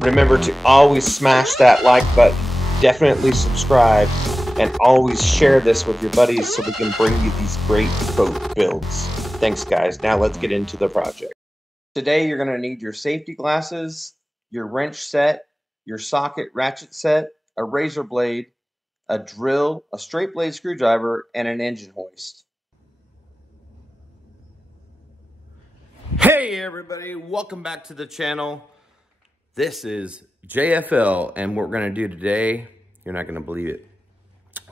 Remember to always smash that like button, definitely subscribe, and always share this with your buddies so we can bring you these great boat builds. Thanks, guys. Now let's get into the project. Today you're going to need your safety glasses, your wrench set, your socket ratchet set, a razor blade, a drill, a straight blade screwdriver, and an engine hoist. Hey everybody, welcome back to the channel. This is JFL, and what we're gonna do today, you're not gonna believe it.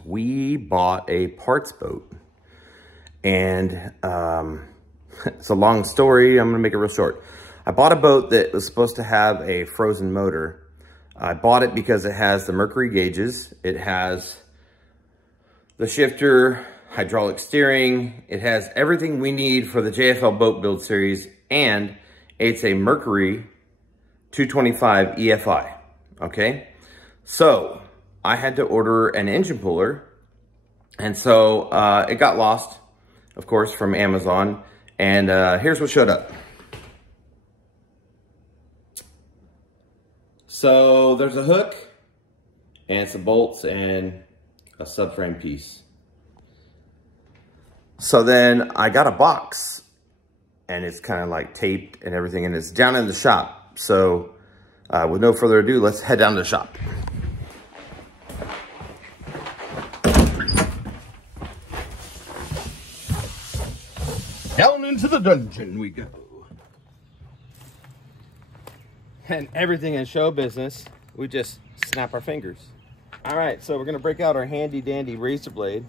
We bought a parts boat, and it's a long story. I'm gonna make it real short. I bought a boat that was supposed to have a frozen motor. I bought it because it has the mercury gauges, it has the shifter, hydraulic steering, it has everything we need for the JFL boat build series, and it's a Mercury 225 EFI, okay? So I had to order an engine puller, and so it got lost, of course, from Amazon, and here's what showed up. So there's a hook, and some bolts, and a subframe piece. So then I got a box, and it's kind of like taped and everything, and it's down in the shop. So with no further ado, let's head down to the shop. Down into the dungeon we go. And everything in show business, we just snap our fingers. All right, so we're gonna break out our handy dandy razor blade.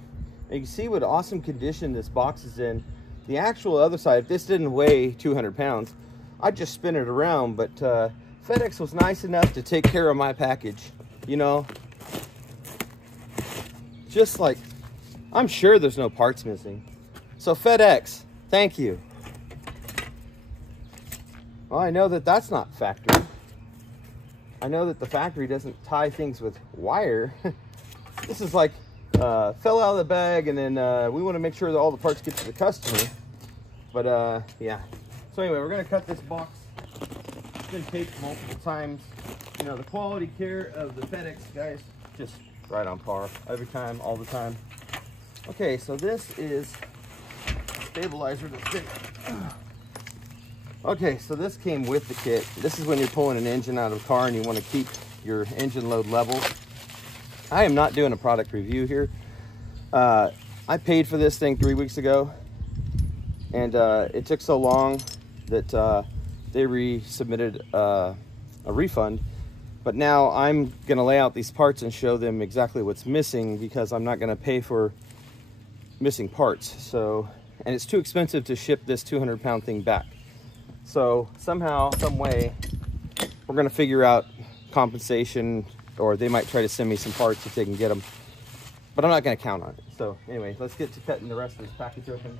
And you can see what awesome condition this box is in. The actual other side, if this didn't weigh 200 pounds, I'd just spin it around, but FedEx was nice enough to take care of my package. You know, just like, I'm sure there's no parts missing. So FedEx, thank you. Well, I know that that's not factory. I know that the factory doesn't tie things with wire. This is like, fell out of the bag, and then we want to make sure that all the parts get to the customer. But yeah. So anyway, we're gonna cut this box. It's been taped multiple times. You know, the quality care of the FedEx guys, just right on par. Every time, all the time. Okay, so this is stabilizer that's been... Okay, so this came with the kit. This is when you're pulling an engine out of a car and you want to keep your engine load level. I am not doing a product review here. I paid for this thing 3 weeks ago, and it took so long that they resubmitted a refund. But now I'm gonna lay out these parts and show them exactly what's missing, because I'm not gonna pay for missing parts. So, and it's too expensive to ship this 200-pound thing back. So somehow, some way, we're gonna figure out compensation, or they might try to send me some parts if they can get them. But I'm not gonna count on it. So anyway, let's get to cutting the rest of this package open.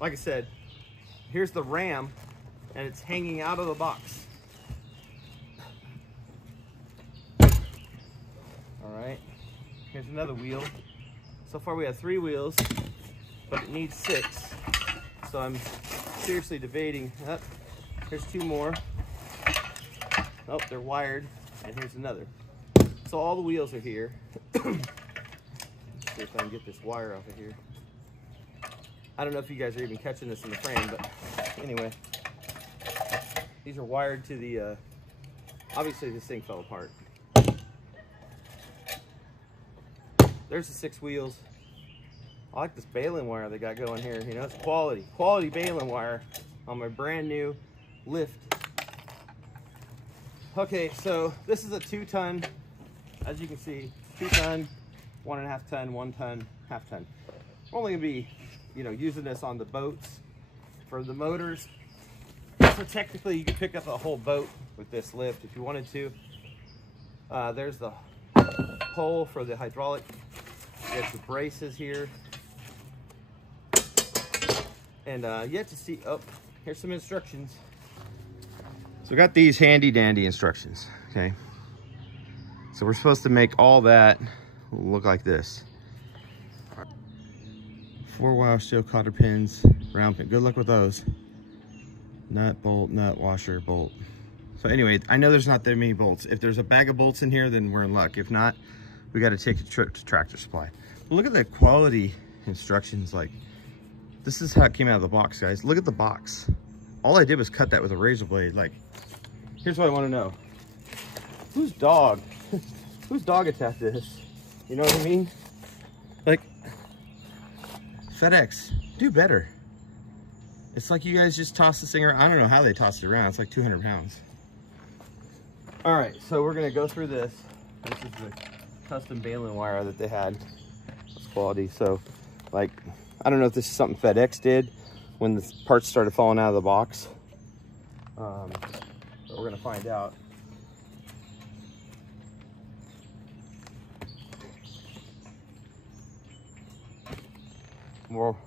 Like I said, here's the ram, and it's hanging out of the box. All right, here's another wheel. So far we have 3 wheels, but it needs 6. So I'm seriously debating. Oh, here's 2 more. Oh, they're wired, and here's another. So all the wheels are here. Let's see if I can get this wire off of here. I don't know if you guys are even catching this in the frame, but anyway, these are wired to the, obviously this thing fell apart. There's the 6 wheels. I like this baling wire they got going here. You know, it's quality baling wire on my brand new lift. Okay, so this is a 2-ton, as you can see, 2-ton, 1.5 ton, 1 ton, half ton. We're only gonna be, you know, using this on the boats for the motors. So technically you could pick up a whole boat with this lift if you wanted to. There's the pole for the hydraulic. There's the braces here. And yet to see, oh, here's some instructions. So we got these handy dandy instructions, okay? So we're supposed to make all that look like this. 4-wire steel cotter pins, round pin. Good luck with those. Nut, bolt, nut, washer, bolt. So anyway, I know there's not that many bolts. If there's a bag of bolts in here, then we're in luck. If not, we got to take a trip to Tractor Supply. But look at the quality instructions. Like, this is how it came out of the box, guys. Look at the box. All I did was cut that with a razor blade. Like, here's what I want to know. Whose dog attacked this? You know what I mean? Like, FedEx, do better. It's like you guys just toss this thing around. I don't know how they toss it around. It's like 200 pounds. All right, so we're gonna go through this. This is the custom baling wire that they had. It's quality. So, like, I don't know if this is something FedEx did when the parts started falling out of the box. But we're gonna find out.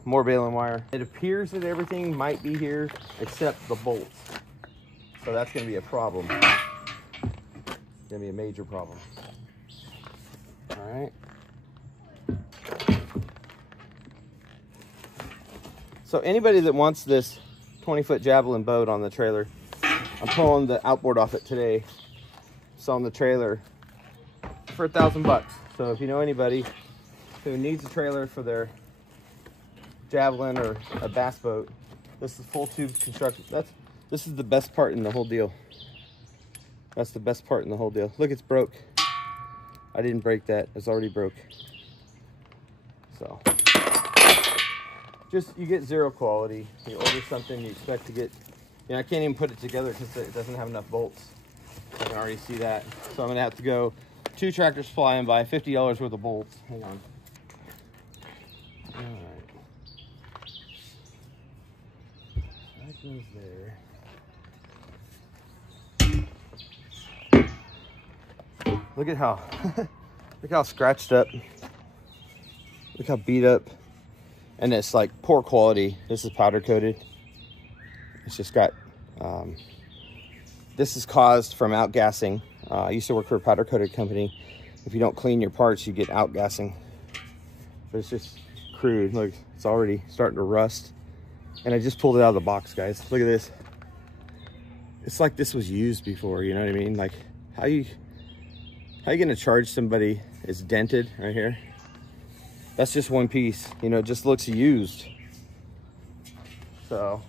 More baling wire. It appears that everything might be here except the bolts. So that's gonna be a problem. It's gonna be a major problem. All right. So anybody that wants this 20-foot Javelin boat on the trailer, I'm pulling the outboard off it today. Selling the trailer for $1,000. So if you know anybody who needs a trailer for their Javelin or a bass boat, this is full tube construction. This is the best part in the whole deal. That's the best part in the whole deal. Look, it's broke. I didn't break that. It's already broke. So just, you get zero quality. You order something, you expect to get, you know, I can't even put it together because it doesn't have enough bolts. I can already see that. So I'm gonna have to go to Tractor Supply and buy $50 worth of bolts. Hang on. All right. That goes there. Look at how, look how scratched up. Look how beat up. And it's like poor quality. This is powder coated. It's just got, this is caused from outgassing. I used to work for a powder coated company. If you don't clean your parts, you get outgassing. But it's just crude. Look, it's already starting to rust. And I just pulled it out of the box, guys. Look at this. It's like this was used before, you know what I mean? Like, how you gonna charge somebody? It's dented right here. That's just one piece, you know, it just looks used. So,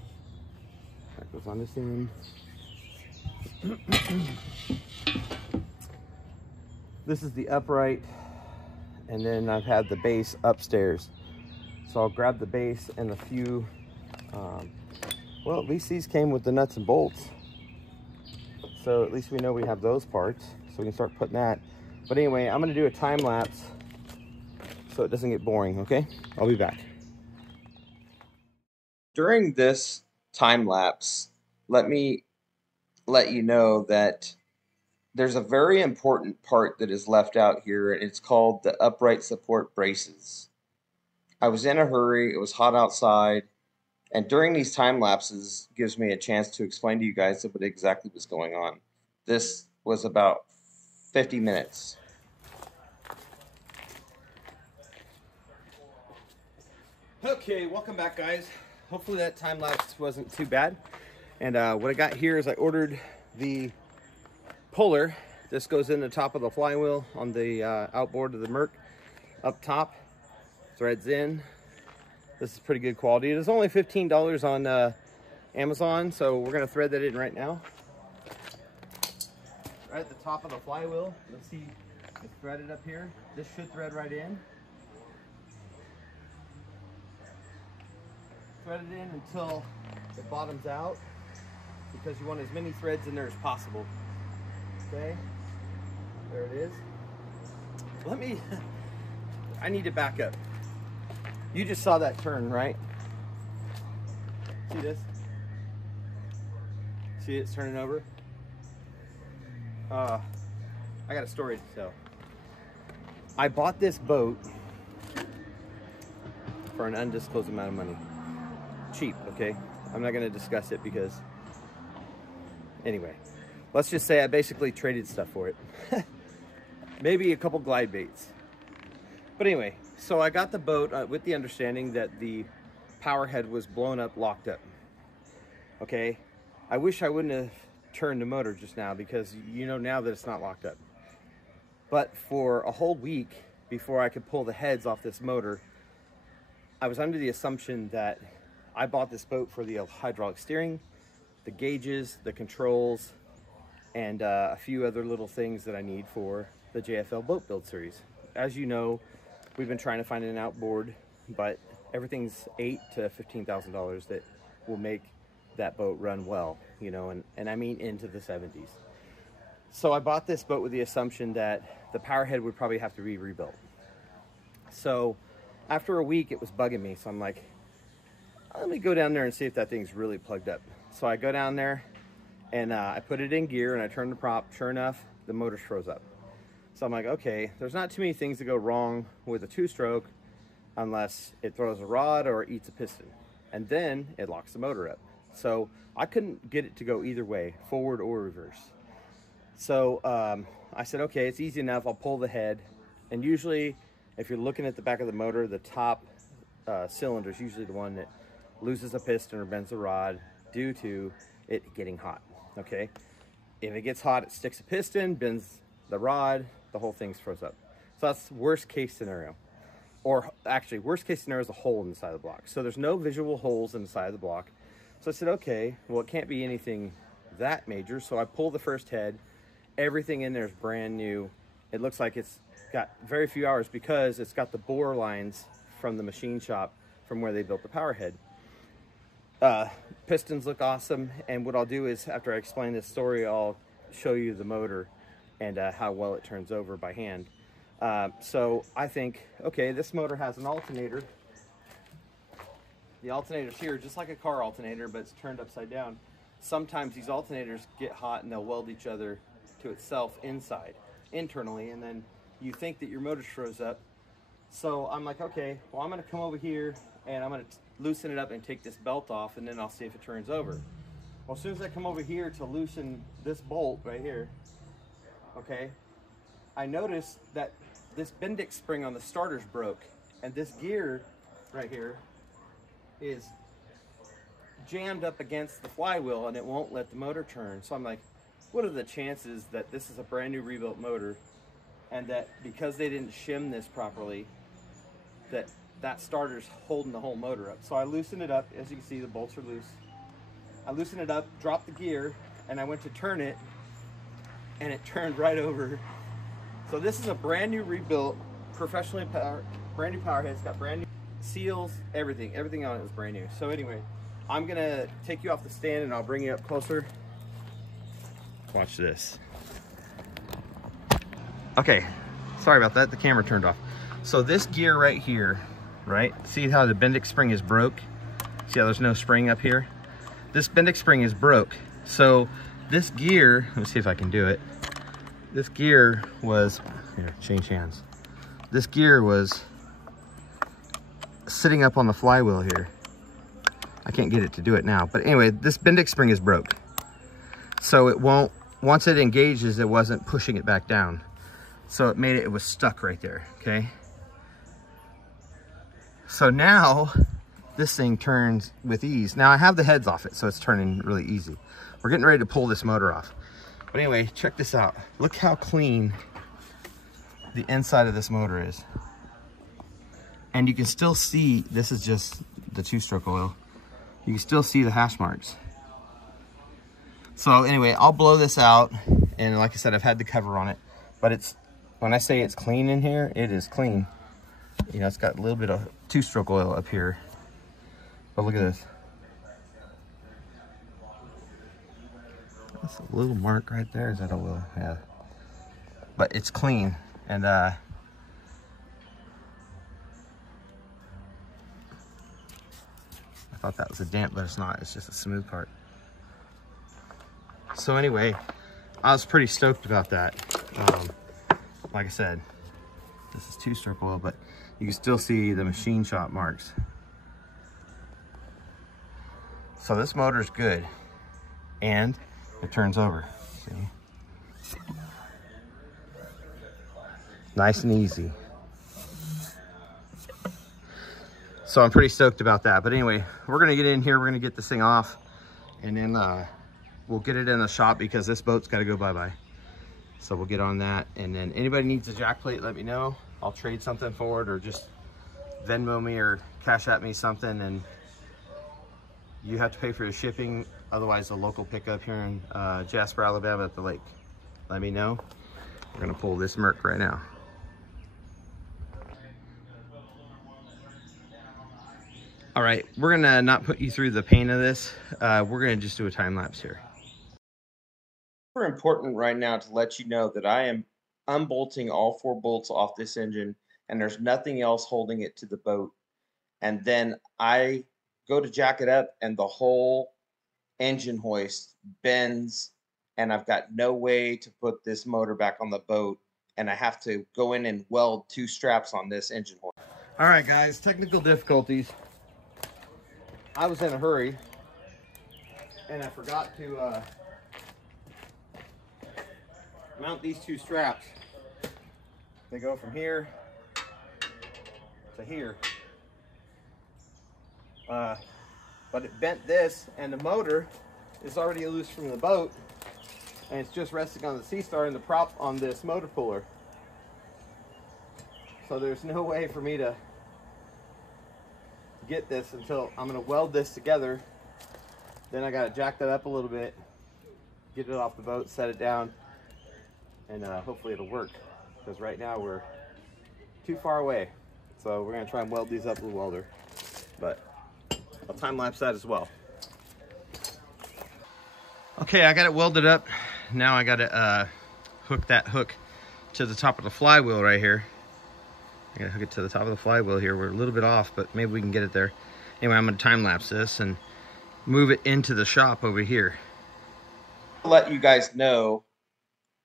that goes on this end. This is the upright, and then I've had the base upstairs. So I'll grab the base and the few, well, at least these came with the nuts and bolts. So at least we know we have those parts, so we can start putting that. But anyway, I'm gonna do a time lapse so it doesn't get boring, okay? I'll be back. During this time lapse, let me let you know that there's a very important part that is left out here, and it's called the upright support braces. I was in a hurry, it was hot outside, and during these time lapses gives me a chance to explain to you guys what exactly was going on. This was about 50 minutes. Okay, welcome back, guys. Hopefully that time lapse wasn't too bad. And what I got here is I ordered the puller. This goes in the top of the flywheel on the outboard of the Merc up top. Threads in. This is pretty good quality. It is only $15 on Amazon, so we're gonna thread that in right now. Right at the top of the flywheel, you'll see it's threaded up here. This should thread right in. Thread it in until it bottoms out, because you want as many threads in there as possible. Okay, there it is. I need to back up. You just saw that turn, right? See this? See it's turning over? I got a story to tell. I bought this boat for an undisclosed amount of money. Cheap, okay? I'm not gonna discuss it because anyway, let's just say I basically traded stuff for it. Maybe a couple glide baits. But anyway, so I got the boat with the understanding that the power head was blown up, locked up. Okay, I wish I wouldn't have turned the motor just now, because you know now that it's not locked up. But for a whole week before I could pull the heads off this motor, I was under the assumption that I bought this boat for the hydraulic steering, the gauges, the controls, and a few other little things that I need for the JFL boat build series. As you know, we've been trying to find an outboard, but everything's $8,000 to $15,000 that will make that boat run well, you know, and I mean into the 70s. So I bought this boat with the assumption that the power head would probably have to be rebuilt. So after a week, it was bugging me. So I'm like, let me go down there and see if that thing's really plugged up. So I go down there and I put it in gear and I turn the prop. Sure enough, the motor froze up. So I'm like, okay, there's not too many things that go wrong with a two-stroke unless it throws a rod or eats a piston. And then it locks the motor up. So I couldn't get it to go either way, forward or reverse. So I said, okay, it's easy enough. I'll pull the head. And usually, if you're looking at the back of the motor, the top cylinder is usually the one that loses a piston or bends a rod due to it getting hot, okay? If it gets hot, it sticks a piston, bends the rod, the whole thing's froze up. So that's worst case scenario. Or actually, worst case scenario is a hole in the side of the block. So there's no visual holes in the side of the block. So I said, okay, well, it can't be anything that major. So I pull the first head. Everything in there is brand new. It looks like it's got very few hours because it's got the bore lines from the machine shop from where they built the power head. Pistons look awesome. And what I'll do is, after I explain this story, I'll show you the motor and how well it turns over by hand. So I think, okay, this motor has an alternator. The alternator's here, just like a car alternator, but it's turned upside down. Sometimes these alternators get hot and they'll weld each other to itself internally, and then you think that your motor's froze up. So I'm like, okay, well, I'm gonna come over here and I'm gonna loosen it up and take this belt off, and then I'll see if it turns over. Well, as soon as I come over here to loosen this bolt right here, okay, I noticed that this Bendix spring on the starter's broke, and this gear right here is jammed up against the flywheel and it won't let the motor turn. So I'm like, what are the chances that this is a brand new rebuilt motor, and that because they didn't shim this properly, that starter's holding the whole motor up? So I loosened it up. As you can see, the bolts are loose. I loosened it up, dropped the gear, and I went to turn it, and it turned right over. So this is a brand new rebuilt, professionally powered, brand new power head. It's got brand new seals, everything on it was brand new. So anyway, I'm gonna take you off the stand and I'll bring you up closer. Watch this. Okay, sorry about that, the camera turned off. So this gear right here, right? See how the Bendix spring is broke? See how there's no spring up here? This Bendix spring is broke. So this gear, let me see if I can do it. This gear was, here, change hands. This gear was sitting up on the flywheel here. I can't get it to do it now. But anyway, this Bendix spring is broke. So it won't, once it engages, it wasn't pushing it back down. So it made it, it was stuck right there, okay? So now this thing turns with ease. Now I have the heads off it, so it's turning really easy. We're getting ready to pull this motor off. But anyway, check this out. Look how clean the inside of this motor is. And you can still see, this is just the two-stroke oil. You can still see the hash marks. So anyway, I'll blow this out. And like I said, I've had the cover on it. But it's, when I say it's clean in here, it is clean. You know, it's got a little bit of two-stroke oil up here. But look at this. That's a little mark right there. Is that a little? Yeah. But it's clean. And I thought that was a dent, but it's not. It's just a smooth part. So anyway, I was pretty stoked about that. Like I said, this is two-stroke oil, but you can still see the machine shop marks. So this motor's good. And it turns over. See? Nice and easy. So I'm pretty stoked about that. But anyway, we're gonna get in here, we're gonna get this thing off, and then we'll get it in the shop because this boat's gotta go bye-bye. So we'll get on that, and then anybody needs a jack plate, let me know. I'll trade something for it, or just Venmo me or Cash App me something, and you have to pay for your shipping. Otherwise, a local pickup here in Jasper, Alabama at the lake. Let me know. We're gonna pull this Merc right now. All right, we're gonna not put you through the pain of this. We're gonna just do a time lapse here. Super important right now to let you know that I am unbolting all 4 bolts off this engine, and there's nothing else holding it to the boat. And then I go to jack it up, and the whole engine hoist bends, and I've got no way to put this motor back on the boat, and I have to go in and weld 2 straps on this engine hoist. All right, guys, technical difficulties. I was in a hurry, and I forgot to mount these 2 straps. They go from here to here. But it bent this, and the motor is already loose from the boat, and it's just resting on the Sea Star and the prop on this motor puller. So there's no way for me to get this until I'm gonna weld this together. Then I gotta jack that up a little bit, get it off the boat, set it down, and hopefully it'll work, because right now we're too far away. So we're gonna try and weld these up with a welder, but I'll time lapse that as well. Okay, I got it welded up. Now I gotta hook that hook to the top of the flywheel right here. I gotta hook it to the top of the flywheel here. We're a little bit off, but maybe we can get it there. Anyway, I'm gonna time lapse this and move it into the shop over here. I'll let you guys know,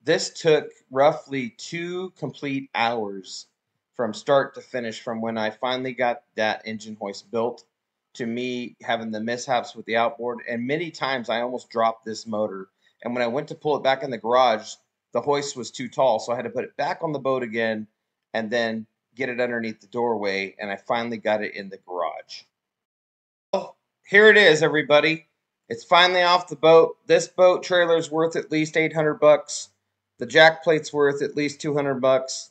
this took roughly 2 complete hours from start to finish, from when I finally got that engine hoist built to me having the mishaps with the outboard. And many times I almost dropped this motor. And when I went to pull it back in the garage, the hoist was too tall. So I had to put it back on the boat again and then get it underneath the doorway. And I finally got it in the garage. Oh, here it is, everybody. It's finally off the boat. This boat trailer is worth at least $800. The jack plate's worth at least $200.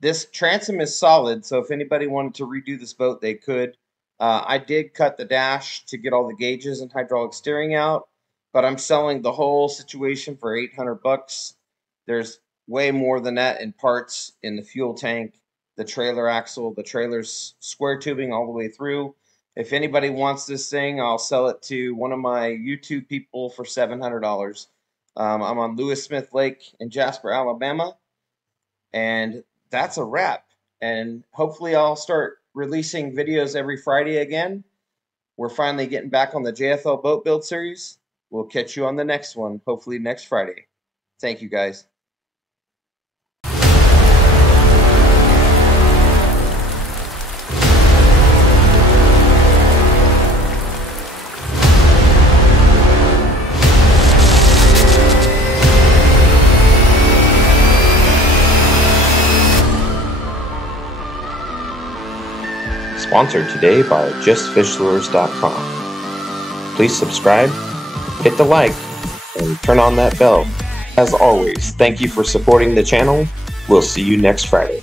This transom is solid, so if anybody wanted to redo this boat, they could. I did cut the dash to get all the gauges and hydraulic steering out, but I'm selling the whole situation for $800. There's way more than that in parts in the fuel tank, the trailer axle, the trailer's square tubing all the way through. If anybody wants this thing, I'll sell it to one of my YouTube people for $700. I'm on Lewis Smith Lake in Jasper, Alabama, and that's a wrap. And hopefully I'll start releasing videos every Friday again. We're finally getting back on the JFL boat build series. We'll catch you on the next one, hopefully next Friday. Thank you, guys. Sponsored today by JustFishLures.com. Please subscribe, hit the like, and turn on that bell. As always, thank you for supporting the channel. We'll see you next Friday.